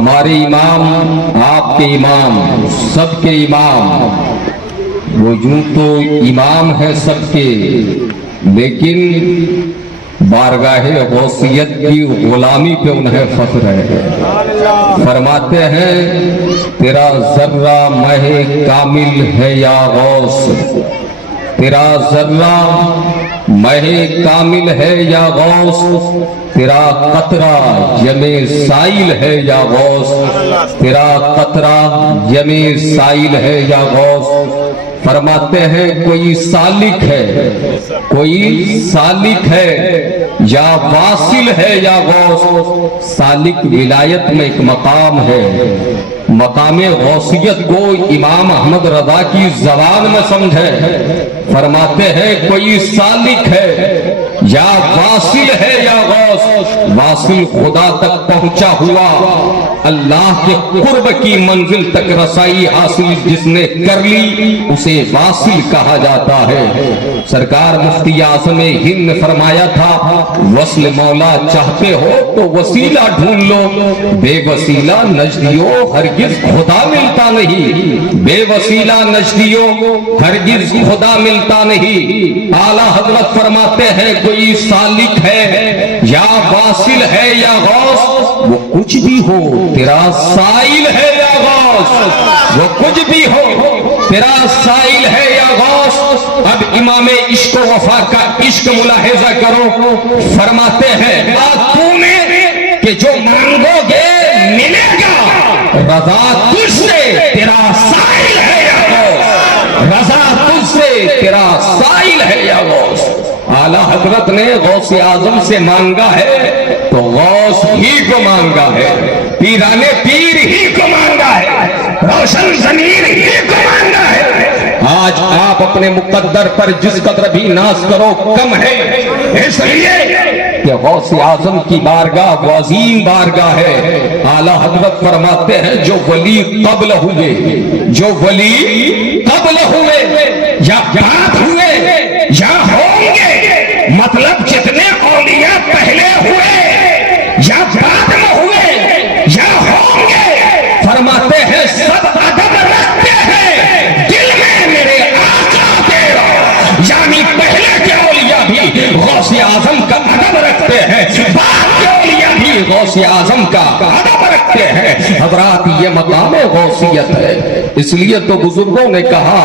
ہمارے امام، آپ کے امام، سب کے امام، وہ یوں تو امام ہے سب کے، لیکن بارگاہ غوثیت کی غلامی پہ انہیں فخر ہے۔ فرماتے ہیں تیرا ذرہ مہ کامل ہے یا غوث، تیرا ذرہ مہ کامل ہے یا غوث، تیرا قطرہ یم سائل ہے یا غوث، تیرا قطرہ یم سائل ہے یا غوث۔ فرماتے ہیں کوئی سالک ہے، کوئی سالک ہے یا واصل ہے یا غوث۔ سالک ولایت میں ایک مقام ہے، مقام غوثیت کو امام احمد رضا کی زبان میں سمجھے۔ فرماتے ہیں کوئی سالک ہے یا واصل ہے یا غوث، واصل خدا تک پہنچا ہوا، اللہ کے قرب کی منزل تک رسائی حاصل جس نے کر لی اسے واصل کہا جاتا ہے۔ سرکار مفتی اعظم ہند نے فرمایا تھا وصل مولا چاہتے ہو تو وسیلہ ڈھونڈ لو، بے وسیلہ نجدیو ہرگز خدا ملتا نہیں، بے وسیلہ نجدیو ہرگز خدا ملتا نہیں۔ اعلیٰ حضرت فرماتے ہیں کوئی سالک ہے یا واصل ہے یا غوث، وہ کچھ بھی ہو تیرا سائل ہے یا غوث، وہ کچھ بھی ہو تیرا سائل ہے یا غوث۔ اب امام عشق و وفا کا عشق ملاحظہ کرو۔ فرماتے ہیں تو نے کہ جو مانگو گے ملے گا، رضا تجھ سے تیرا سائل ہے یا غوث، رضا تجھ سے تیرا سائل ہے یا غوث۔ اعلیٰ حضرت نے غوث اعظم سے مانگا ہے تو غوث ہی کو مانگا ہے، پیران پیر ہی کو مانگا ہے، روشن ضمیر ہی کو مانگا ہے۔ آج آپ اپنے مقدر پر جس قدر بھی ناز کرو کم ہے، اس لیے کہ غوث اعظم کی بارگاہ وہ عظیم بارگاہ ہے۔ اعلیٰ حضرت فرماتے ہیں جو ولی قبل ہوئے، جو ولی قبل ہوئے یا بعد ہوئے یا ہوں گے، مطلب جتنے اولیاء پہلے ہوئے یا بعد میں ہوئے یا ہوں گے، فرماتے ہیں سب ادب رکھتے ہیں دل میں میرے آقا تیرا، یعنی پہلے کے اولیاء بھی غوث اعظم کا ادب رکھتے ہیں، بعد کے اولیاء بھی غوث اعظم کا ادب رکھتے ہیں۔ حضرات یہ مقام غوثیت ہے، اس لیے تو بزرگوں نے کہا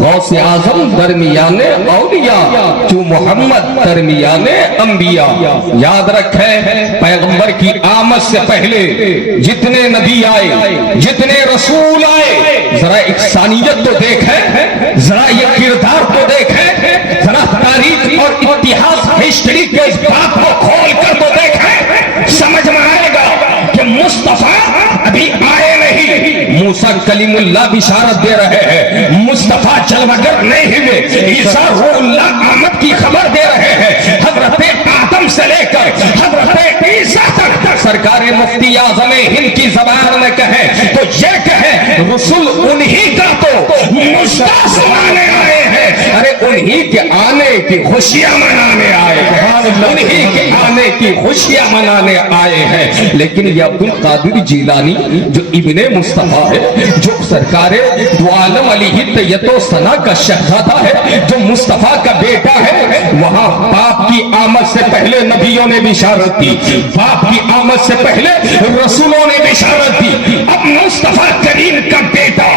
غوث اعظم درمیان اولیاء جو محمد درمیان انبیاء۔ یاد رکھیں پیغمبر کی آمد سے پہلے جتنے نبی آئے، جتنے رسول آئے، ذرا اکسانیت تو دیکھیں، ذرا یہ کردار تو دیکھیں، ذرا تاریخ اور اتہاس ہسٹری کے اس بات کو کھول کر تو دیکھیں، سمجھ میں آئے گا کہ مصطفیٰ ابھی آئے نہیں۔ موسیٰ کلیم اللہ بشارت دے رہے ہیں، مصطفیٰ جلوگر نہیں ہوئے، عیسیٰ روح اللہ آمد کی خبر دے رہے ہیں۔ حضرت آدم سے لے کر حضرت عیسیٰ تک سرکار مفتی اعظم ہند کی زبان میں کہیں تو یہ کہیں رسول انہی کا تو مشتاق سنانے آئے ہیں، ارے انہی کے آنے کی خوشیاں منانے آئے ہیں، انہی کے آنے کی خوشیاں منانے آئے ہیں۔ لیکن یہ عبدالقادر جیلانی جو ابن مصطفیٰ ہے، جو سرکار دو عالم علیہ طیت و ثنا کا شہزادہ ہے، جو مصطفیٰ کا بیٹا ہے، وہاں باپ کی آمد سے پہلے نبیوں نے بشارت دی، باپ کی آمد سے پہلے رسولوں نے بشارت دی۔ اب مصطفیٰ کریم کا بیٹا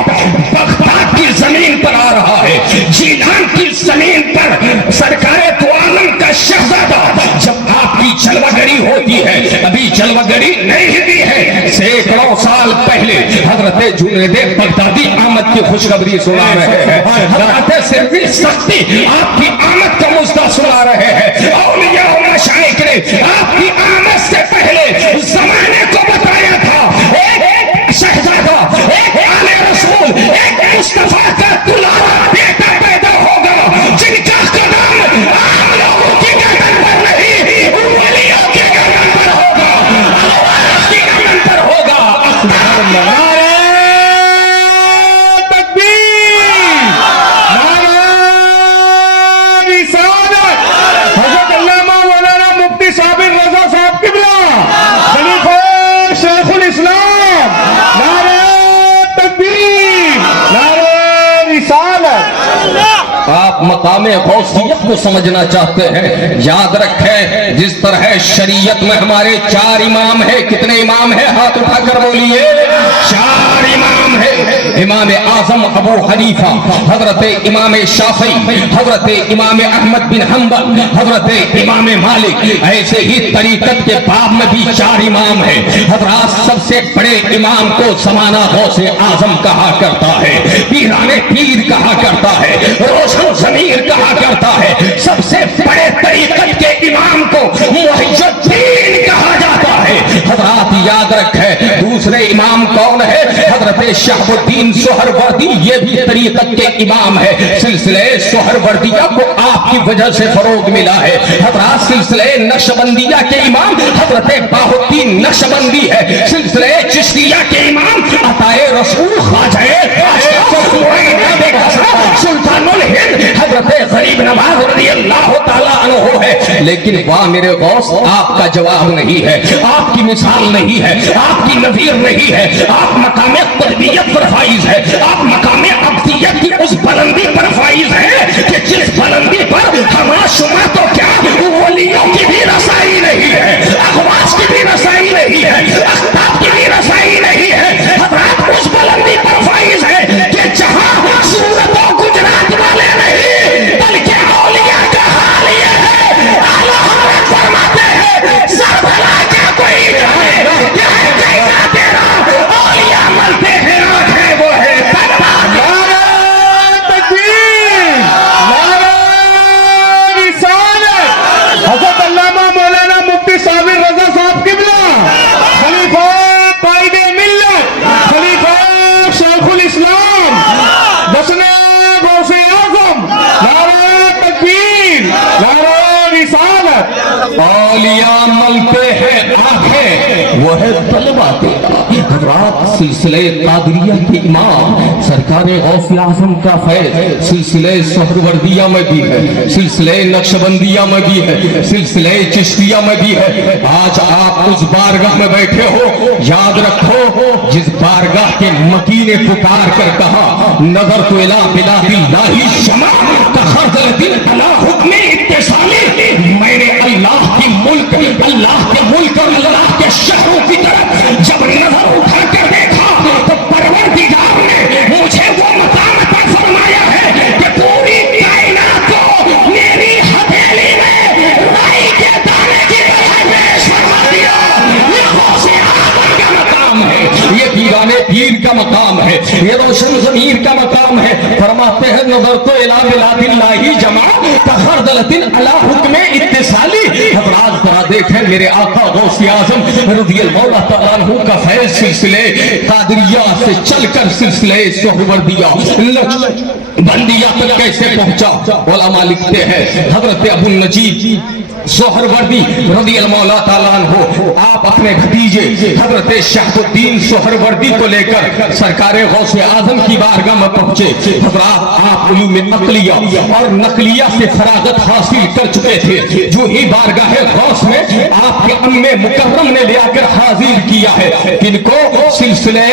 بغداد کی زمین پر آ رہا ہے، جیلان کی زمین پر سرکار دو عالم کا شہزادہ، جب آپ کی جلوہ گری ہوتی ہے، ابھی جلوہ گری نہیں ہوئی ہے، سینکڑوں سال پہلے حضرت جنید بغدادی آمد کی خوشخبری سنا رہے ہیں، حضرت سروی سختی آپ کی آمد کا مژدہ سنا رہے ہیں، اولیاء و مشائخ نے آپ کی آمد سے پہلے زمانے کو بتایا تھا، ایک شہزادہ، ایک آل رسول، ایک مصطفیٰ کا دلارا بیٹا پیدا ہوگا، جن کا قدم عام لوگوں کی گردن پر نہیں، ولیوں کی گردن پر ہوگا، اللہ کی گردن پر ہوگا۔ شیخ الاسلام آپ مقام غوثیت کو سمجھنا چاہتے ہیں، یاد رکھیں جس طرح شریعت میں ہمارے 4 امام ہیں. کتنے امام ہیں؟ ہاتھ اٹھا کر بولیے. 4 امام ہیں. امام اعظم ابو حنیفہ، حضرت امام شافعی، حضرت امام احمد بن حنبل، حضرت امام مالک. ایسے ہی طریقت کے باب میں بھی 4 امام ہیں. حضرات سب سے بڑے امام کو زمانہ غوث اعظم کہا کرتا ہے، پیران پیر کہا کرتا ہے، روشن ضمیر کہا کرتا ہے. سب سے بڑے طریقت کے امام کو محی الدین کہا جاتا ہے. حضرات یاد رکھیں دوسرے امام کون ہے؟ حضرت شہاب الدین سہروردی. یہ بھی طریقت کے امام ہے. سلسلہ سہروردیہ کو آپ کی وجہ سے فروغ ملا ہے. حضرات سلسلہ نقشبندیہ کے امام حضرت بہاء الدین نقشبندی ہے. سلسلہ چشتیہ کے امام عطائے رسول خواجہ سلطان الہند حضرت غریب نواز رضی اللہ تعالیٰ عنہ ہے. لیکن واہ میرے غوث، آپ کا جواب نہیں ہے، آپ کی مثال نہیں ہے، آپ کی نظیر نہیں ہے. آپ مقام تربیت پر فائز ہے، آپ مقام ابدیت کی اس بلندی پر فائز ہے کہ جس بلندی پر ہما شما تو کیا ولیوں کی بھی رسائی نہیں ہے، اخواص کی بھی رسائی نہیں ہے، اختاب کی بھی رسائی نہیں ہے. حضرات اس بلندی پر فائز ہے کہ جہاں صورت و گجرات والے نہیں بلکہ اولیاء کا حال یہ ہے. اعلیٰ حضرت فرماتے ہیں سر بھلا کیا کوئی جائے کیا ہے کہنا تیرا، اولیاء ملتے ہیں آنکھیں وہ ہے تکبا. نعرہ تکبیر، نعرہ رسالت. حضرت علامہ مولانا مفتی صابر رضا صاحب قبلہ، خلیفہ قائد ملت، خلیفہ شیخ الاسلام دسنے غوث اعظم. نعرہ تکبیر، نعرہ رسالت. اولیاء ملتے ہیں آنکھیں وہ ہے طلبہ تیرا. حضرات سلسلہ قادریہ کے امام سرکار غوث اعظم کا فیض سلسلہ سہروردیہ میں بھی ہے، سلسلہ نقشبندیہ میں بھی ہے، سلسلہ چشتیہ میں بھی ہے. آج آپ اس بارگاہ میں بیٹھے ہو، یاد رکھو جس بارگاہ کے مکی نے پکار کر کہا نظر تو الہ بلاد اللہ شمع کخردل دل علی حکم اتصالی، میں نے اللہ کے ملک اور اللہ کے شہروں کی طرف جب نظر اٹھا کر دیکھا تو پروردگار نے مجھے وہ مقام عطا فرمایا ہے کہ پوری کائنات کو میری ہتھیلی میں رائی کے دانے کی طرح پیش فرما دیا. یہ غوث اعظم کا مقام ہے، یہ پیران پیر کا مقام ہے، یہ روشن ضمیر کا مقام ہے. فرماتے ہیں نظر تو الہ بلاد اللہ جمع کخردلۃ علی حکم اتصالی. حضرات ذرا دیکھیں میرے آقا غوث اعظم رضی اللہ تعالیٰ عنہ کا فیض سلسلے قادریہ سے چل کر سلسلے سہروردیہ بندیہ تک کیسے پہنچا. علماء لکھتے ہیں حضرت ابو النجیب سہروردی رضی اللہ تعالیٰ عنہ آپ اپنے بھتیجے حضرت شہاب الدین سہروردی کو لے کر سرکار غوث اعظم کی بارگاہ میں پہنچے. حضرات آپ علوم عقلیہ اور نقلیہ سے فراغت حاصل کر چکے تھے. جو ہی بارگاہ غوث میں آپ کے ام مکرم نے لے کر حاضر کیا ہے کن کو؟ سلسلے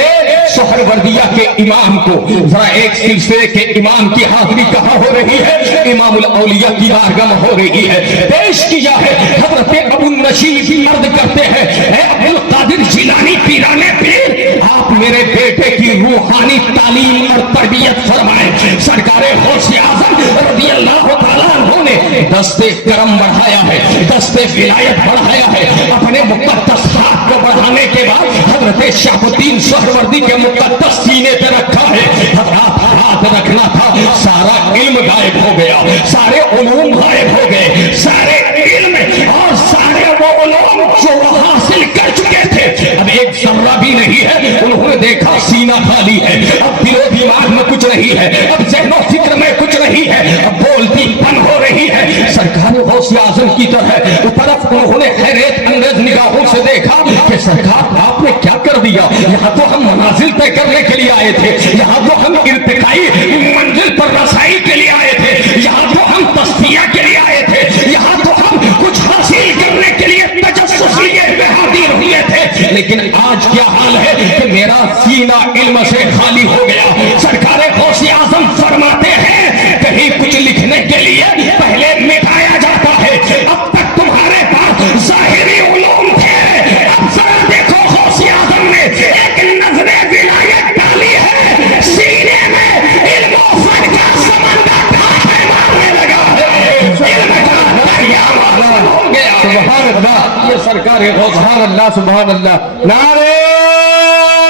سہروردیہ کے امام کو. ذرا ایک سلسلے کے امام کی حاضری کہاں ہو رہی ہے؟ امام الاولیاء کی بارگاہ میں ہو رہی ہے. پیش کیا ہے حضرت ابو النجیب عرض کرتے ہیں اے ابو القادر جیلانی پیران پیر، آپ میرے بیٹے کی روحانی تعلیم اور تربیت فرمائیں. سرکار غوث اعظم رضی اللہ تعالیٰ عنہ نے دستے کرم بڑھایا ہے، دستے ولایت بڑھایا ہے. اپنے مقدس ہاتھ کو بڑھانے کے بعد حضرت شہاب الدین سہروردی کے مقدس سینے پہ رکھا ہے. حضرات ہاتھ رکھنا تھا، سارا علم غائب ہو گیا، سارے علوم غائب ہو گئے، سارے علم اور سارے وہ علوم جو وہ حاصل کر چکے تھے اب ایک ذرہ بھی نہیں ہے. انہوں نے دیکھا سینہ خالی ہے، اب دل و دماغ میں کچھ نہیں ہے، اب ذہن و فکر میں کچھ نہیں ہے، اب بولتی پن ہو رہی ہے. سرکار غوث اعظم کی طرف طرف انہوں نے حیرت انگیز نگاہوں سے دیکھا کہ سرکار آپ نے کیا کر دیا؟ یہاں تو ہم منازل طے کرنے کے لیے آئے تھے، یہاں تو ہم ارتقائی منزل پر رسائی کے لیے آئے تھے، یہاں تو ہم تصفیہ کے لیے آئے تھے، یہاں تو ہم کچھ حاصل کرنے کے لیے تجسس لیے حاضر ہوئے تھے. لیکن آج کیا حال ہے کہ میرا سینہ علم سے خالی ہو گیا. سرکار غوث اعظم فرماتے ہیں کہ کہیں کچھ لکھنے کے لیے پہلے مٹایا جاتا ہے. اب تک تمہارے پاس ظاہری علوم تھے, اب ذرا دیکھو غوث اعظم نے ایک نظر ولایت ڈالی ہے, سینے میں علم و فن کا سمندر ڈھاکے مارنے لگا ہے, علم کا دریا معلوم ہو گیا. سبحان اللہ, یہ سرکار غوث. سبحان اللہ, سبحان اللہ. نعرے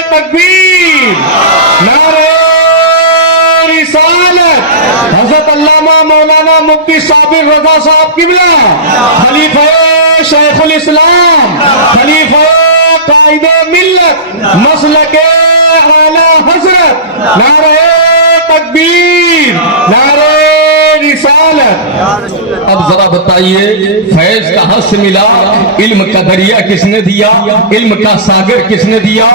تکبیر, نعرے رسالت. حضرت علامہ مولانا مفتی صابر رضا صاحب قبلہ, خلیفہ شیخ الاسلام, خلیفہ قائد ملت, مسلک اعلی حضرت. نعرے تکبیر, نعرے رسالت. اب ذرا بتائیے فیض کہاں سے ملا؟ علم کا دریا کس نے دیا؟ علم کا ساگر کس نے دیا؟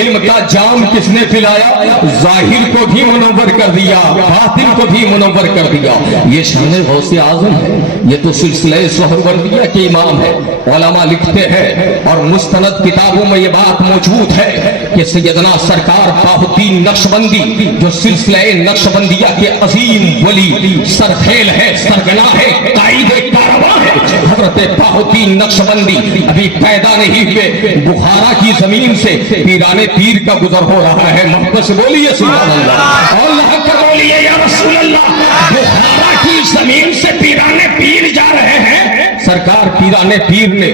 علم کا جام کس نے پلایا؟ ظاہر کو بھی منور کر دیا, باطن کو بھی منور کر دیا. یہ شان غوث اعظم ہے, یہ تو سلسلہ سہروردیہ کے امام ہے. علماء لکھتے ہیں اور مستند کتابوں میں یہ بات موجود ہے کہ سیدنا سرکار بہاء الدین نقشبندی جو سلسلہ نقشبندیہ کے عظیم ولی سرخیل ہے, سرگنا ہے, قائد کارواں ہے, حضرت بہاء الدین نقشبندی ابھی پیدا نہیں ہوئے, بخارا کی زمین سے پیران پیر کا گزر ہو رہا ہے. محبت سے بولیے سبحان اللہ, اللہ کا بولیے یا رسول اللہ. بخارا کی زمین سے پیران پیر جا رہے ہیں. سرکار پیران پیر نے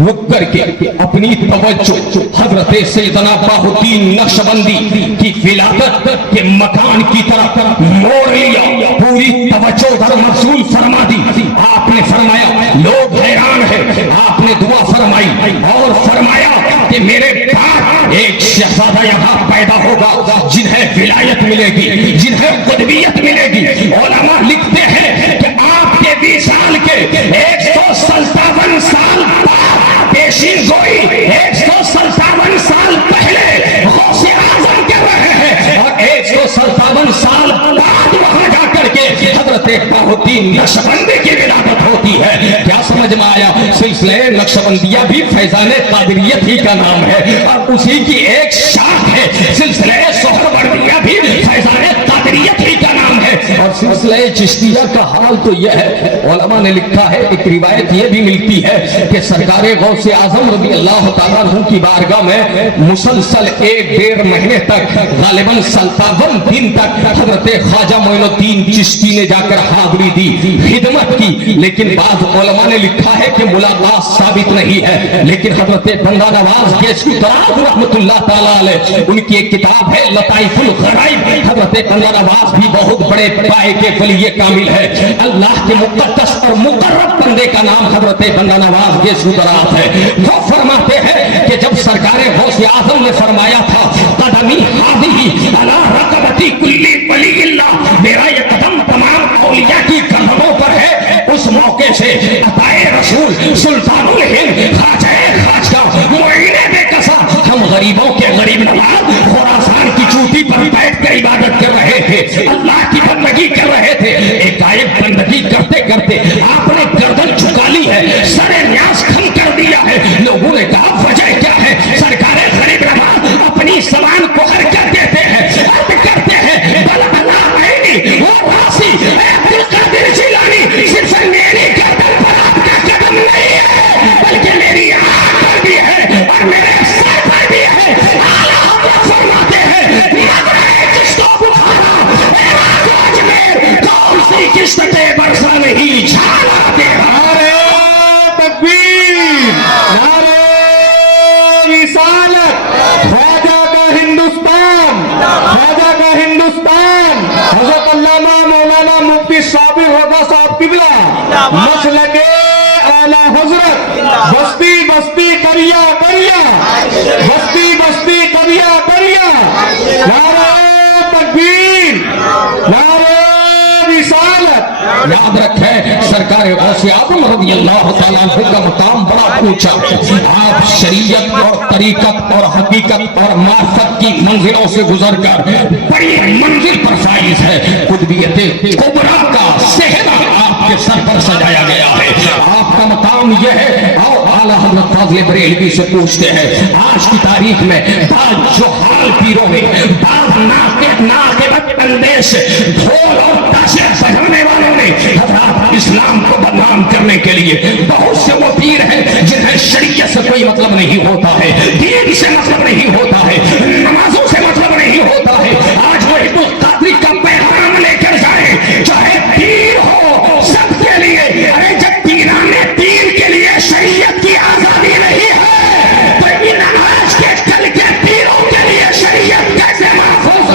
رک کر کے اپنی توجہ حضرت سیدنا بہاء الدین نقشبندی کی ولادت کے مکان کی طرف موڑ لیا, پوری توجہ ادھر مبذول فرما دی. آپ نے فرمایا لوگ حیران ہیں, آپ نے دعا فرمائی اور فرمایا کہ میرے بعد ایک شہزادہ یہاں پیدا ہوگا جنہیں ولایت ملے گی, جنہیں قطبیت ملے گی. علماء لکھتے ہیں کہ آپ کے 20 سال کے 157 سال پیشین گوئی 157 سال پہلے غوث اعظم کر رہے ہیں, اور 157 سال بعد وہاں جا کر کے حضرت بہاء الدین نقشبندی کی ولادت ہوتی ہے. کیا سمجھ میں آیا؟ سلسلہ نقشبندیہ بھی فیضان قادریت ہی کا نام ہے, اور اسی کی ایک شاخ ہے. سلسلہ سہروردیہ بھی فیضان قادریت ہی کا نام ہے. اور سلسلہ چشتیہ کا حال تو یہ ہے, علماء نے لکھا ہے, ایک روایت یہ بھی ملتی ہے کہ سرکار غوث اعظم رضی اللہ تعالیٰ عنہ کی بارگاہ میں مسلسل 1.5 مہینے تک, غالباً 57 دن تک حضرت خواجہ معین الدین چشتی نے جا کر حاضری دی, خدمت کی. لیکن بعض علماء نے لکھا ہے کہ ملاقات ثابت نہیں ہے, لیکن حضرت بندہ نواز گیسوی طراز رحمت اللہ تعالیٰ علیہ, ان کی ایک کتاب ہے لطائف الغرائب. حضرت بندہ نواز بھی بہت بڑے پائے کے ولی کامل ہے. اللہ کے مقدس اور مقرب بندے کا نام حضرت بندہ نواز گیسوی طراز ہے. وہ فرماتے ہیں کہ جب سرکار غوث اعظم نے فرمایا تھا قدمی ہادی علی رقبتی کلی ولی اللہ, میرا یہ قدم تمام اولیاء کی قدموں پر ہے, اس موقع سے عطائے رسول سلطان الہند خواجہ خواجہ معین بے کسا, ہم غریبوں کے غریب نواز خراسان کی چوٹی پر بیٹھ کر عبادت کر رہے تھے, اللہ کی بندگی کر رہے تھے. ایک آیت بندگی کرتے کرتے آپ نے گردن جھکا لی ہے, سر نیاز کھم کر دیا ہے. لوگوں نے کہا وجہ کیا ہے؟ سرکار غریب نواز اپنی سامان کو حرکت دیتے ہیں, عرض کرتے ہیں بل اللہ عینی وہ راسی عبد القادر جیلانی, صرف میری گردن پر آپ کا قدم نہیں ہے بلکہ میری آنکھ پر بھی ہے اور میرے سر پر بھی ہے. اعلیٰ حضرت فرماتے ہیں نظریں جس کو بخارا عراق و اجمیر کون سی قسط برسا نہیں جھالا دے رہا. تکبیر, نعرے رسالت. خواجہ کا ہندوستان, خواجہ کا ہندوستان. حضرت علامہ مولانا مفتی صابر رضا صاحب قبلہ, مسلک اعلی حضرت. بستی بستی کریا کریا, بستی بستی کریا کریا. نعرے تکبیر, نعرے رسالت. یاد رکھیں سرکار غوث اعظم رضی اللہ تعالیٰ عنہ کا مقام بڑا اونچا ہے. آپ شریعت اور طریقت اور حقیقت اور معرفت کی منزلوں سے گزر کر بڑی منزل پر فائز ہے. قطبیت کبریٰ کا صحرا آپ آپ کے سر پر سجایا گیا ہے. آپ کا مقام یہ ہے. اور اعلیٰ حضرت فاضل بریلوی سے پوچھتے ہیں آج کی تاریخ میں بعض جہال پیروں نے, بعض ناقبت اندیش ڈھول اور تاشے بجانے والوں نے حضرات اسلام کو بدنام کرنے کے لیے بہت سے وہ پیر ہیں جنہیں شریعت سے کوئی مطلب نہیں ہوتا ہے, دین سے مطلب نہیں ہوتا ہے, نمازوں سے مطلب نہیں ہوتا ہے. آج وہ عبد القادری کا پیغام لے کر جائیں, چاہے پیر ہو سب کے لیے. ارے جب پیرانے پیر کے لیے شریعت کی آزادی نہیں ہے تو ان آج کے کل کے پیروں کے لیے شریعت کیسے محفوظ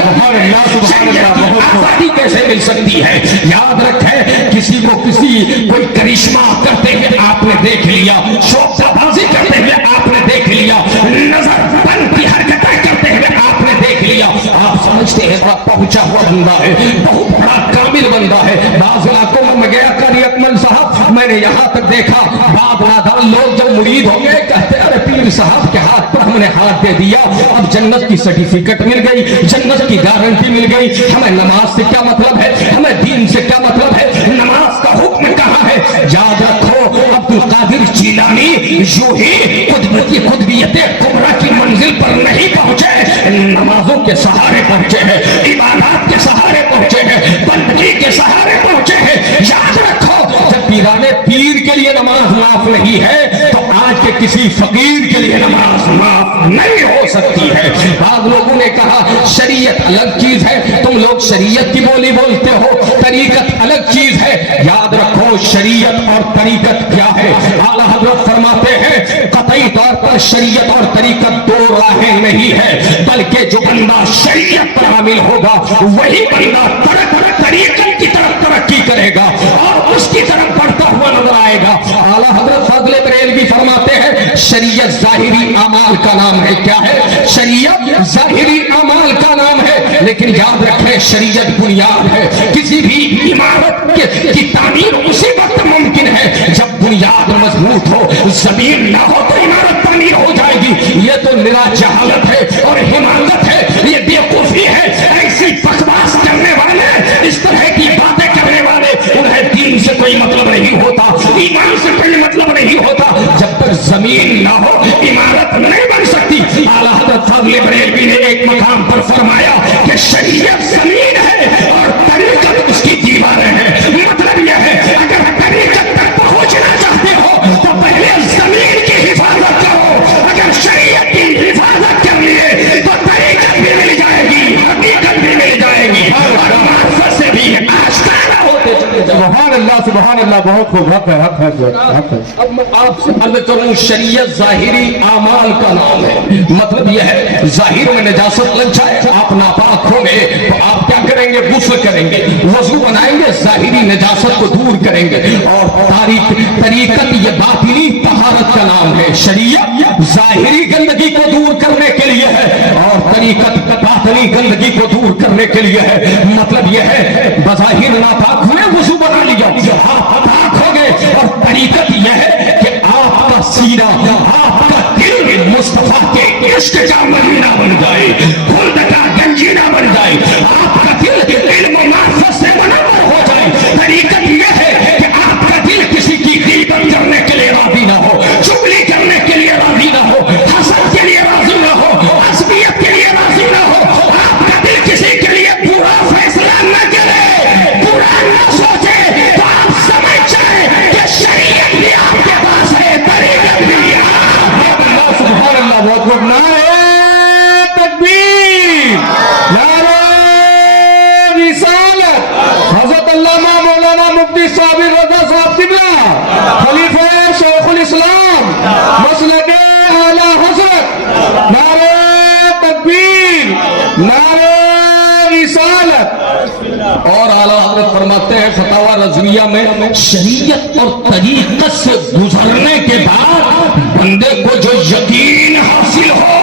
آزادی کیسے مل سکتی ہے؟ یاد رکھیں کسی کو کوئی کرشمہ کرتے ہوئے آپ نے دیکھ لیا, شوقہ بازی کرتے ہوئے آپ نے دیکھ لیا, نظر بند کی حرکتیں کرتے ہوئے آپ نے دیکھ لیا, آپ سمجھتے ہیں بہت پہنچا ہوا بندہ ہے, بہت بڑا کامل بندہ ہے. بعض علاقوں میں گیا قاری اکمل صاحب, میں نے یہاں تک دیکھا بعض نادان لوگ جب مرید ہو گئے کہتے ارے پیر صاحب کے ہاتھ پر ہم نے ہاتھ دے دیا, اب جنت کی سرٹیفکیٹ مل گئی, جنت کی گارنٹی مل گئی. ہمیں نماز سے کیا مطلب ہے, ہمیں دین سے کیا مطلب ہے, نماز کا حکم کہاں ہے؟ یاد رکھو عبد القادر جیلانی یوں ہی قطبیت کبریٰ کی منزل پر نہیں پہنچے, نمازوں کے سہارے پہنچے ہیں, عبادات کے سہارے پہنچے ہیں, بندگی کے سہارے پہنچے ہیں. یاد رکھو جب پیرانے پیر کے لیے نماز معاف نہیں ہے تو آج کے کسی فقیر کے لیے نماز معاف نہیں ہو سکتی ہے. بعض لوگوں نے کہا شریعت الگ چیز ہے, تم لوگ شریعت کی بولی بولتے ہو, طریقت الگ چیز ہے. یاد رکھو شریعت اور طریقت کیا ہے؟ اعلیٰ حضرت فرماتے ہیں قطعی طور پر شریعت اور طریقت دو راہیں نہیں ہے, بلکہ جو بندہ شریعت پر عامل ہوگا وہی بندہ طریقت کی طرف ترقی کرے گا اور اس کی طرف بڑھتا ہوا نظر آئے گا. اعلیٰ حضرت فاضل بریلوی فرماتے ہیں شریعت ظاہری اعمال کا نام ہے. کیا ہے؟ شریعت ظاہری اعمال کا نام ہے, لیکن یاد رکھیں شریعت بنیاد ہے. کسی بھی عمارت کی تعمیر اسی وقت ممکن ہے جب بنیاد مضبوط ہو, زمین نہ ہو تو عمارت تعمیر ہو جائے گی. یہ تو نرا جہالت ہے اور حماقت ہے, یہ بیوقوفی ہے. ایسی بکواس کرنے والے, اس طرح کی باتیں کرنے والے, انہیں دین سے کوئی مطلب نہیں ہوتا, ایمان سے کوئی مطلب نہیں ہوتا. جب تک زمین نہ ہو عمارت نہیں بن سکتی. اعلیٰ حضرت فاضل بریلوی نے ایک مقام پر فرمایا کہ شریعت زمین ہے اور طریقت اس کی دیواریں ہیں. مطلب یہ ہے اگر طریقت تک پہنچنا چاہتے ہو تو پہلے زمین کی حفاظت کرو. اگر شریعت کی حفاظت کر لیے تو طریقت بھی مل جائے گی, حقیقت بھی مل جائے گی, اور معرفت سے بھی آشکارا ہوتے چلے جائیں. سبحان اللہ سبحان اللہ, بہت خوب. حق ہے, حق ہے. اب میں آپ سے عرض کروں شریعت ظاہری اعمال کا نام ہے. مطلب یہ ہے ظاہر میں نجاست لگ جائے, آپ ناپاک ہوں گے تو آپ کیا کریں گے؟ غسل کریں گے, وضو بنائیں گے, ظاہری نجاست کو دور کریں گے. اور طریقت یہ باطنی طہارت کا نام ہے. شریعت ظاہری گندگی کو دور کرنے کے لیے ہے اور طریقت باطنی گندگی کو دور کرنے کے لیے ہے. مطلب یہ ہے بظاہر ناپاک ہوئے, وضو بنا لیا, آپ پاک ہو گئے. اور طریقت یہ ہے کہ آپ کا سینہ, آپ کا دل مصطفیٰ کے عشق کا مدینہ بن جائے, خلد کا گنجینہ بن جائے, آپ کا دل علم و معرفت سے منور ہو جائے. طریقت یہ ہے کہ آپ کا دل کسی کی غیبت کرنے کے لیے راضی نہ ہو, چغلی کرنے کے لیے راضی نہ ہو, حسد کے لیے راضی نہ ہو, عصبیت کے لیے راضی نہ ہو. آپ کا دل کسی کے لیے برا فیصلہ نہ کرے, برا نہ سوچے, تو آپ سمجھ جائیں کہ شریعت بھی آپ کے پاس ہے, طریقت بھی سبحان اللہ, بہت خوب. نعرہ تکبیر, نعرہ رسالت. حضرت علامہ مولانا مفتی صابر رضا صاحب قبلہ, خلیفہ شیخ الاسلام, مسلک اعلیٰ حضرت. نعرہ تکبیر, نعرہ رسالت. اور اعلیٰ حضرت فرماتے ہیں فتاوی رضویہ میں شریعت اور طریقت سے گزرنے کے بعد بندے کو جو یقین حاصل ہو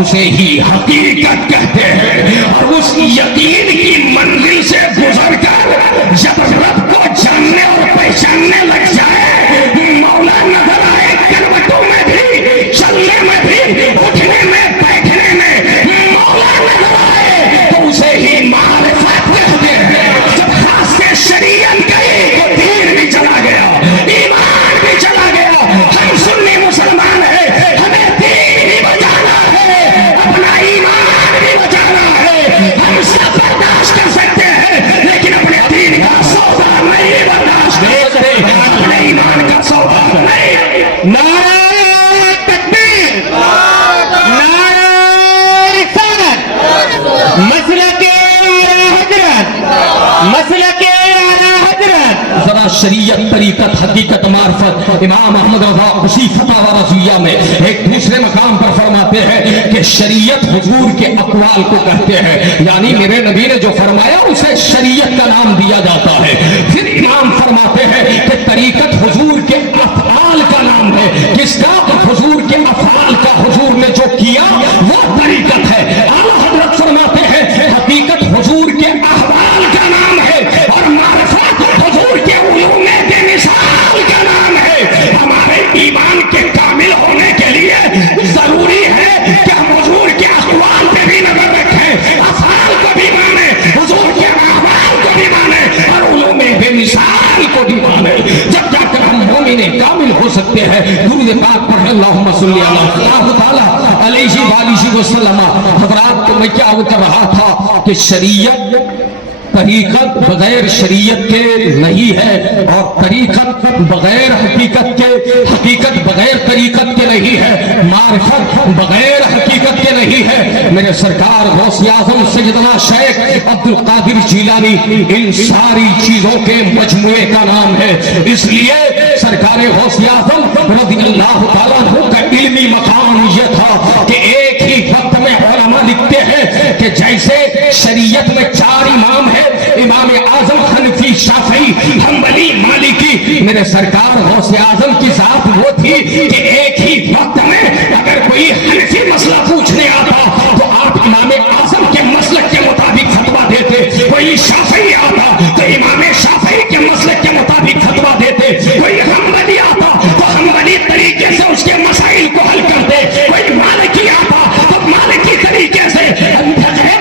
اسے ہی حقیقت کہتے ہیں. اور اس یقین کی منزل سے گزر کر جب رب کو جاننے اور پہچاننے لگ جائے, مولا نظر آئے کروٹوں میں بھی, چلنے میں بھی, اٹھنے میں, بیٹھنے میں, مولا نظر آئے تو اسے ہی معرفت کہتے ہیں. جب خاص سے شریعت گئی تو دین بھی مسلک اعلیٰ حضرت، مسلک اعلیٰ حضرت، ذرا شریعت، طریقت، حقیقت، معرفت امام احمد رضا اسی فتح و رضویہ میں ایک دوسرے مقام پر فرماتے ہیں کہ شریعت حضور کے اقوال کو کہتے ہیں، یعنی میرے نبی نے جو فرمایا اسے شریعت کا نام دیا جاتا ہے۔ پھر امام فرماتے ہیں کہ طریقت حضور کے افعال کا نام ہے۔ کس کا؟ حضور کے افعال کا، حضور نے جو کیا وہ طریقت ہے۔ اعلیٰ حضرت فرماتے ہیں حقیقت حضور کے احوال کا نام ہے، اور معرفت حضور کے علوم بے مثال کا نام ہے۔ ہمارے ایمان کے کامل ہونے کے لیے ضروری ہے کہ ہم حضور کے اقوال پہ بھی نظر رکھیں، افعال کو بھی مانیں، حضور کے احوال کو بھی مانیں، اور علوم بے مثال کو بھی مانیں، جب جا کر ہم مومن کامل ہو سکتے ہیں۔ درود پاک پڑھیں، اللہم صلی اللہ تعالی علیہ وآلہ وسلم۔ حضرات کو میں کیا کر رہا تھا کہ شریعت، طریقت بغیر شریعت کے نہیں ہے، اور طریقت بغیر حقیقت کے، حقیقت بغیر طریقت کے نہیں ہے، معرفت بغیر حقیقت کے نہیں ہے۔ میرے سرکار غوث اعظم سیدنا شیخ عبد القادر جیلانی ان ساری چیزوں کے مجموعے کا نام ہے۔ اس لیے سرکار غوث اعظم رضی اللہ تعالیٰ عنہ کا علمی مقام یہ تھا کہ ایک ہی وقت میں علماء لکھتے ہیں کہ جیسے شریعت میں 4 امام ہیں، امام اعظم حنفی، شافعی، حنبلی، مالکی، میرے سرکار غوث اعظم کی ذات وہ تھی کہ ایک ہی وقت میں اگر کوئی حنفی مسئلہ پوچھنے آتا تو آپ امام اعظم کے مسلک کے مطابق فتویٰ دیتے، کوئی شافعی آتا تو امام شافعی کے مسلک کے مطابق فتویٰ دیتے، کوئی حنبلی آتا تو حنبلی طریقے سے اس کے مسائل کو حل کرتے، کوئی مالکی آتا تو مالکی طریقے سے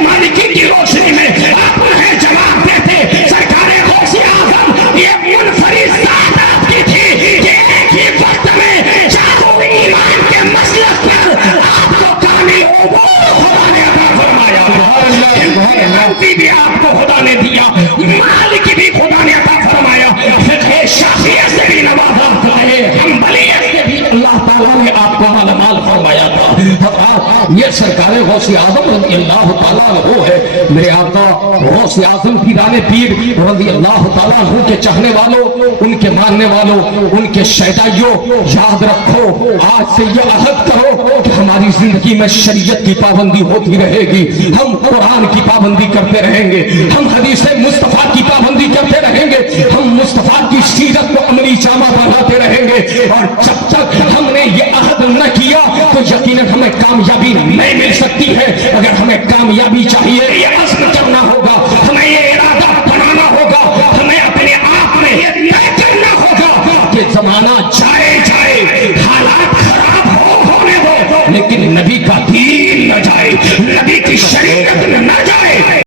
مالکی کی روشنی میں آپ انہیں جواب دیتے۔ سرکار غوث اعظم یہ منفرد ذات آپ کی تھی کہ ایک ہی وقت میں چاروں ایمان کے مسلک پر آپ کو کامل عبور خدا نے عطا فرمایا۔ حنفی بھی آپ کو خدا نے دیا، مالکی بھی خدا نے عطا فرمایا، فقہ شافعیت سے بھی نوازا، حنبلیت سے بھی اللہ تعالیٰ نے آپ کو مالا مال فرمایا تھا۔ یہ سرکار غوث اعظم رضی اللہ تعالیٰ عنہ ہے۔ میرے آقا غوث اعظم پیران پیر رضی اللہ تعالیٰ عنہ کے چاہنے والوں، ان کے ماننے والوں، ان کے شیدائیوں، یاد رکھو آج سے یہ عہد کرو کہ ہماری زندگی میں شریعت کی پابندی ہوتی رہے گی، ہم قرآن کی پابندی کرتے رہیں گے، ہم حدیث مصطفیٰ کی پابندی کرتے رہیں گے، ہم مصطفیٰ کی سیرت کو عملی جامہ بناتے رہیں گے، اور جب تک ہم نے یہ عہد نہ کیا تو یقیناً ہمیں کامیابی نہیں مل سکتی ہے۔ اگر ہمیں کامیابی چاہیے یہ عزم کرنا ہوگا، ہمیں یہ ارادہ بنانا ہوگا، ہمیں اپنے آپ میں یہ طے کرنا ہوگا کہ زمانہ جائے جائے، حالات خراب ہونے دو، لیکن نبی کا دین نہ جائے، نبی کی شریعت نہ جائے۔